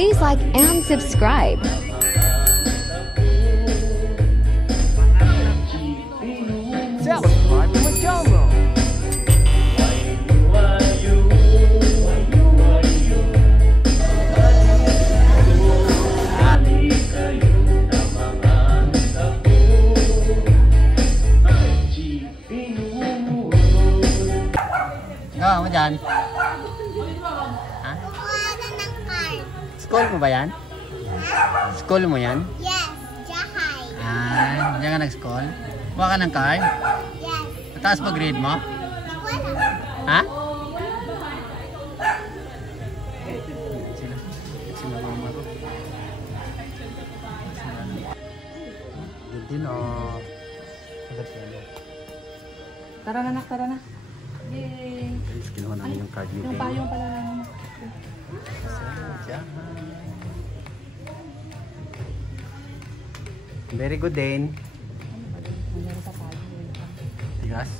Please like and subscribe. Subscribe to my channel. Ano dyan? Ha? School mo ba yan? School mo yan? Yes, Jahay. Ah, diyan ka nag-school? Kuha ka ng card? Yes. Mataas pa grade mo? Wala. Ha? Sila mama ko. Din o. Tara na, nak, tara na. Yay! Kinuha namin yung card ni Yung payong pala namin. Very good, Dane. Meron pa tayo. Yes.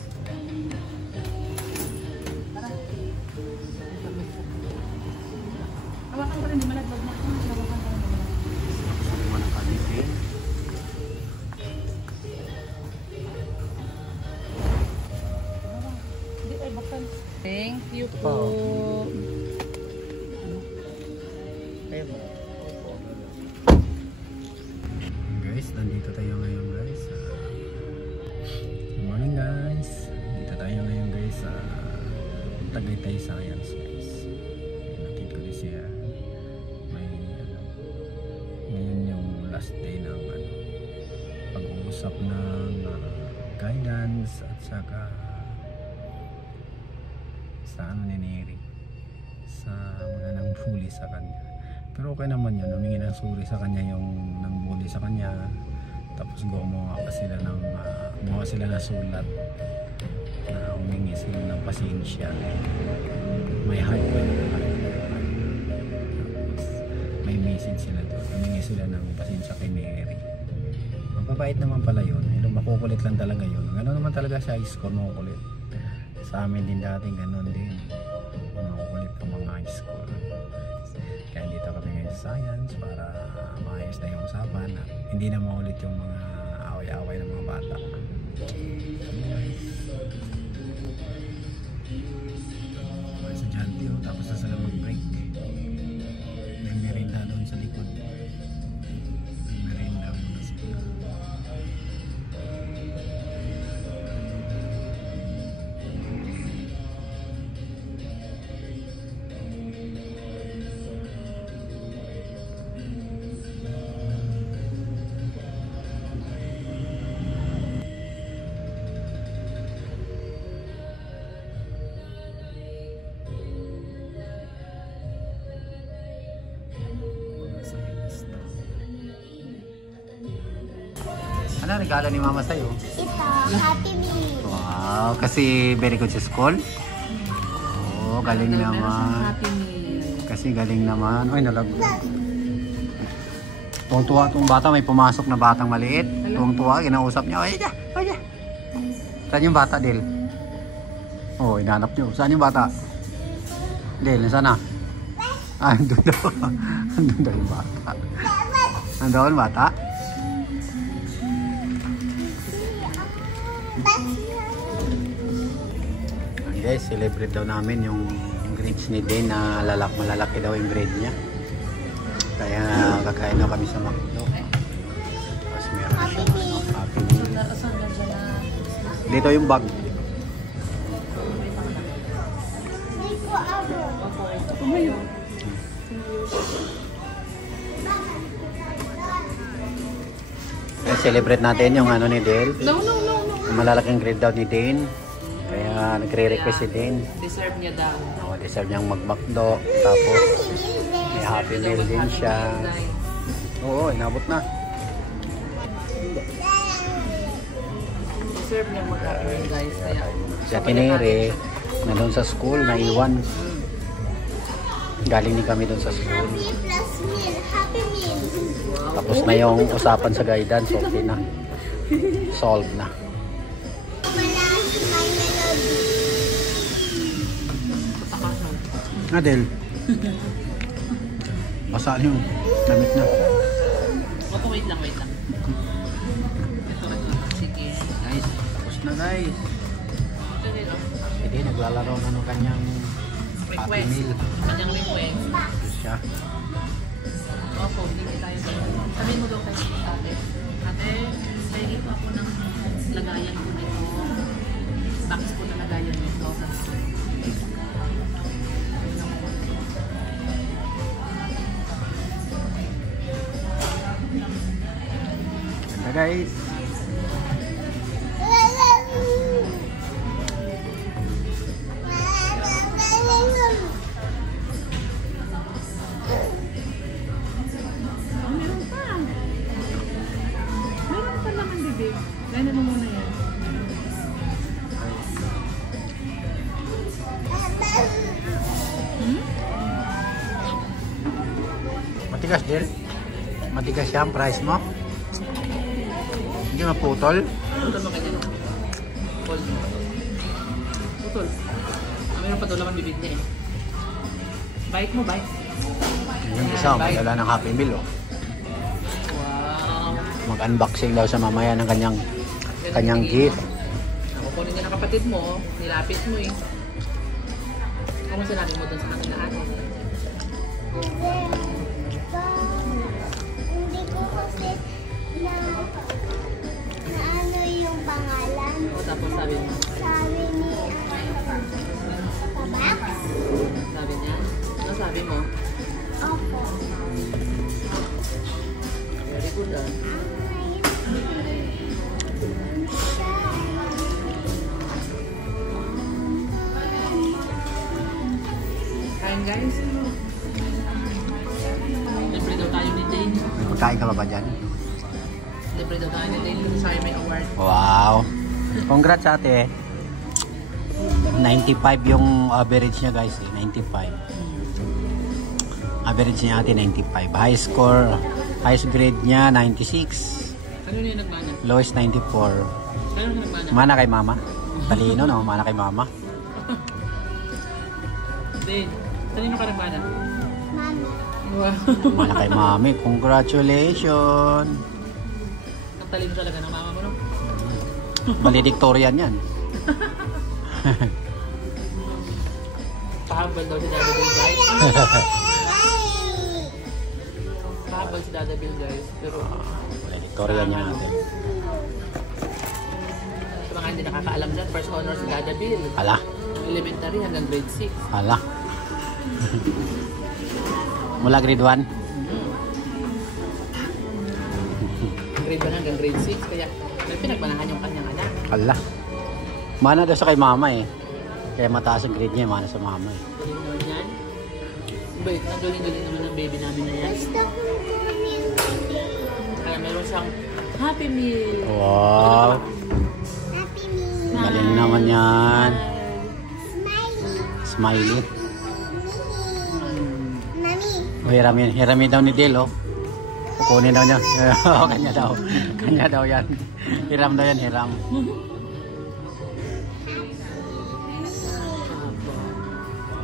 Hawakan ka rin, di malaglag na. Hawakan ka rin. Kinuha ng card ni Dane. Hindi, ay bakal. Thank you po. Guys, nandito tayo ngayon guys. Good morning guys. Dito tayo ngayon guys sa Tagaytay Science guys. Nakita ko din siya. May ngayon yung last day ng pag-uusap ng guidance at saka sa ni Neri sa mga nang bully sa kanya. Pero okay naman yun, humingi ng sorry sa kanya yung nang bully sa kanya, tapos gumawa sila ng sulat na humingi sila ng pasensya, may heart pa tapos may message sila doon, humingi sila ng pasensya kay Mary. Mababait naman pala yun, makukulit lang talaga yun, gano'n naman talaga sa high school, makukulit. Sa amin din dating gano'n din, makukulit ang mga high school. Kaya dito kami ngayon sa science para maayos na yung usapan at hindi na maulit yung mga away-away ng mga bata. Sa Janty, tapos na sila mag-break. May merinda doon sa likod. May merinda muna sila. Ano regalo ni Mama sa'yo? Ito, Happy Meal. Wow, kasi very good sa school? Oo, galing naman. Happy Meal. Kasi galing naman. Ay, nalaglag. Tuwang-tuwa itong bata, may pumasok na batang maliit. Tuwang-tuwa, ginausap niya. Ay, ya, ay, ya. Saan yung bata, Del? Oo, inanap niyo. Saan yung bata? Del, saan na? Ah, andun daw. Andun daw yung bata. Andun bata? Guys, celebrate daw namin yung grades ni Dane na malalaki daw yung grade niya. Kaya kakain daw kami sa McDo. Tapos meron siya Happy Meal. Dito yung bag. Celebrate natin yung ano ni Dale. No. Malalaking grade daw ni Dane. Kaya nagre-request si Dane. Deserve niya daw. Oo, deserve niyang mag-McDo. Tapos may Happy Meal din siya. Oo, inabot na. Deserve niya mag-happy guys. Kaya Si Akinere, na doon sa school, naiwan. Galing din kami doon sa school. Happy Meal. Tapos na yung usapan sa guidance, okay na. Solved na. Adel. Basa yung damit na. Opo, wait lang. Ito. Sige. Guys, tapos na guys. Ito din, oh. Hindi, naglalaro na ng kanyang Happy Request. Meal. Kanyang request. Ito siya. Opo, hindi tayo. Sabihin mo daw kay ate. Ate, pwede po ako ng lagayan ko nito. Box po na lagayan nito. Ganda guys. Meron pa. Meron pa naman, bebe. Gana mo muna yan. Matigas din. Matigas siya ang price mo. Hindi maputol. Putol mo ganyan. Putol. Putol. Meron pa daw naman bibig niya eh. Bite mo, bite. Yung isa, magdala ng Happy Meal. Oh. Wow. Mag-unboxing daw sa mamaya ng kanyang gift. Nakukunin ka ng kapatid mo, nilapit mo eh. Ano sinabi mo doon sa kanila ate? Hindi ko kasi na ano yung pangalan. O tapos sabi mo, Sabi ni Tabax. sabi niya, ano sabi mo? Opo. Very good ah. Kain guys. Libre daw tayo ni Jane. May pagkain ka ba dyan? Libre daw tayo ni Jane. Sa'yo may award. Wow! Congrats ate. 95 yung average niya guys. 95. Average niya ate 95. Highest grade niya 96. Ano yung nagmana? Lowest 94. Ano yung nagmana? Mana kay mama. Talino no? Mana kay mama. Jane, kanino ka nagmana? Mami. Wow. Mana kay mami. Congratulations! Nagtalino talaga ng mama mo no? Valedictorian yan. Pahabal daw si Dada Bill guys. Pahabal si Dada Bill guys. Pero Valedictorian yan ate. sa mga hindi nakakaalam dyan, first honor si Dada Bill. Hala. Elementary hanggang grade 6. Hala. Mula grade 1. Grade 1 hanggang grade 6. Kaya pinagbanahan yung kanyang anak. Hala. Mana daw sa kay mama eh. Kaya mataas ang grade niya, mana sa mama eh. Galing naman yan. Wait, ang galing-galing naman ng baby namin na yan. Gusto kong kunin. Kaya meron siyang Happy Meal. Wow. Happy Meal. Galing naman yan. Smiley. Smiley. Mami. Hirami daw ni Del oh. Kukunin daw niya. Kanya daw. Kanya daw yan. Hiram daw yan, hiram.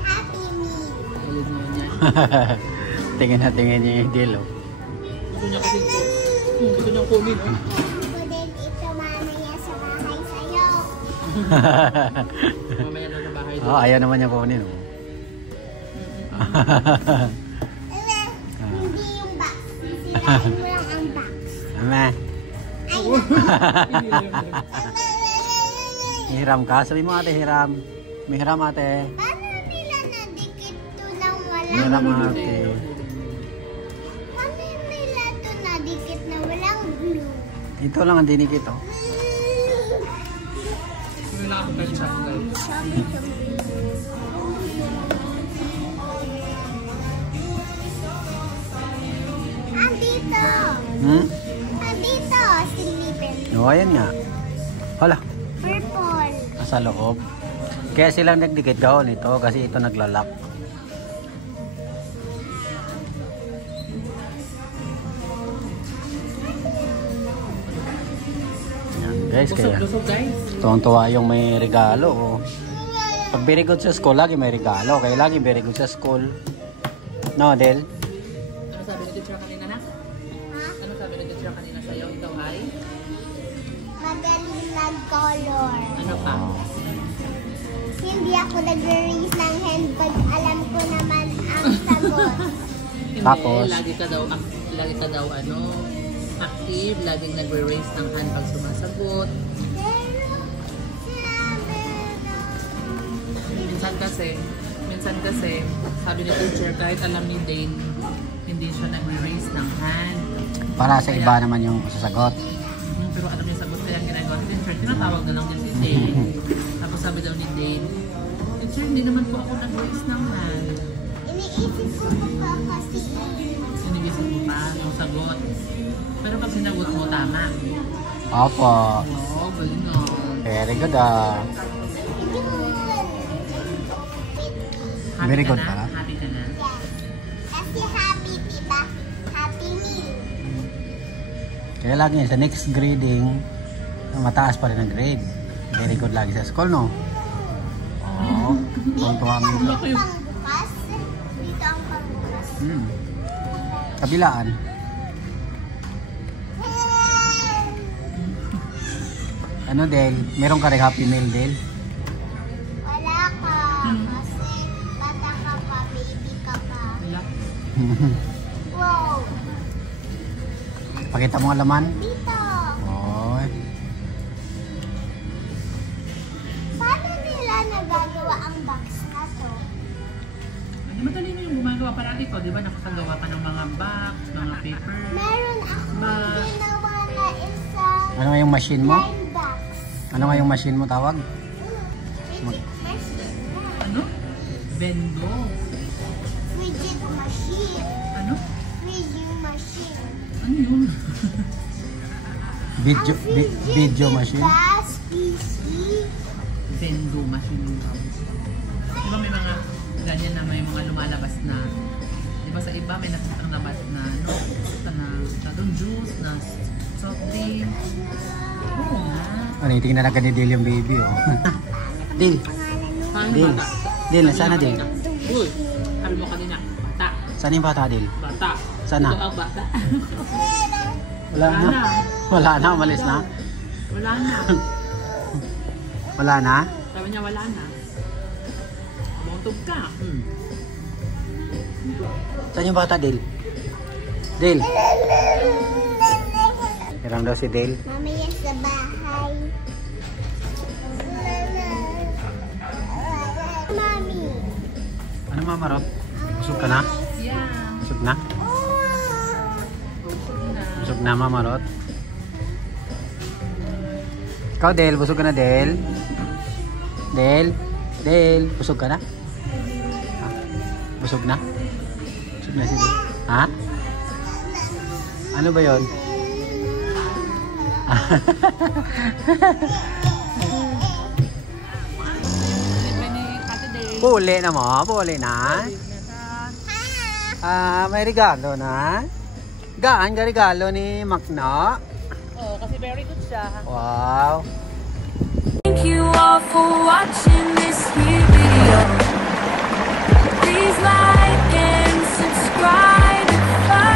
Happy Meal. Galing naman yan. Tingin na tingin niya yung Del oh. Gusto niya kasi po. Gusto niyang kunin oh. Ako din ito mamaya sa bahay sa'yo. Mamaya daw sa bahay doon. Oh, ayaw naman niya kunin oh. Hindi yung box. Sisirain mo lang ang box. Ama. Hiram ka? Sabi mo ate, hiram. May hiram ate. Paano nila nadikit to ng walang... Hiram ate. Paano nila to nadikit na walang glue? Ito lang ang dinikit oh. Hindi lang ako kayo sa akin guys. Andito! Andito! Silipin. Oh, ayan nga. Hala, Purple. nasa loob. Kaya silang nagdikit daw nito kasi ito naglalak. Yan guys, kaya Lusog guys. tuwang-tuwa yung may regalo. Oh. Pag very good sa school, lagi may regalo. Kaya lagi very good sa school. No, Del? nag-chat siya kanina sa'yo, ikaw ay? Magaling mag-color. Ano pa? Hindi ako nag-raise ng hand pag alam ko naman ang sagot. Hindi, Tapos? lagi ka daw ano, active, laging nagre-raise ng hand pag sumasagot. Pero, sinabi na. Minsan kasi, sabi ni teacher, kahit alam ni Dane, hindi siya nagre-raise ng hand. Para sa iba naman yung sasagot. Pero alam niya sagot, kaya ang ginagawa ni teacher, tinatawag na lang niya si Dane. Tapos sabi daw ni Dane, teacher, hindi naman po ako nag-raise ng hand. Iniisip ko pa kasi. Sinigisip mo pa yung sagot. Pero pag sinagot mo, tama. Opo. Oo, galing nga. Very good ah. Happy Very ka good na? pala. Happy ka na? Yes. Kasi happy, diba? Happy meal. Kaya lagi sa next grading, mataas pa rin ang grade. Very good lagi sa school, no? Oo. Tuntuang Dito sa... ang pangbukas. Dito ang pangbukas. Kabilaan. Ano, Del? Meron ka rin Happy Meal, Del? Wala ka. Kasi bata ka pa, baby ka pa. Wala. Wow. Pakita mo ang laman. Dito. Oy. Paano nila nagagawa ang box na to? Hindi madali na yung gumagawa. Parang ikaw, di ba nakakagawa ka ng mga box, mga paper. Meron akong Ba- ginawa na isa Ano nga yung machine mo? line box. Ano nga yung machine mo tawag? Ano? Bendo. Fidget machine. Ano? Fidget machine. Ano yun? Video, video machine. Gas PC. Bendo machine yung tawag. Di ba may mga ganyan na may mga lumalabas na, di ba sa iba may nakikitang labas na ano, na doon juice, na soft drink. Oo nga. Ano, tingnan na ni Del yung baby, oh. Del, Paano Dil. bata? Dil, nasaan na, Dil? Uy, sabi mo kanina, bata. Saan yung bata, Del? Bata. Sana? Ito ang bata. Wala na. Wala na, umalis na. Wala na. Wala na? Sabi niya wala na. Bungtog ka. Saan yung bata, Del? Del. Hirang daw si Del. Mamaya sa bahay. Mami. Ano, Mama Rob? Busog ka na? Yeah. Busog na? Busog na, Mama Rob? Ikaw, Del. Busog ka na, Del? Del? Del? Busog ka na? Ha? Busog na? Busog na si Del. Ha? Ano ba yun? Libre ni Ate Day. Puli na mo? Puli na? May regalo na? Gaan ka regalo ni Makna? Oo, kasi very good siya. Wow! Thank you all for watching this here video. Please like and subscribe if I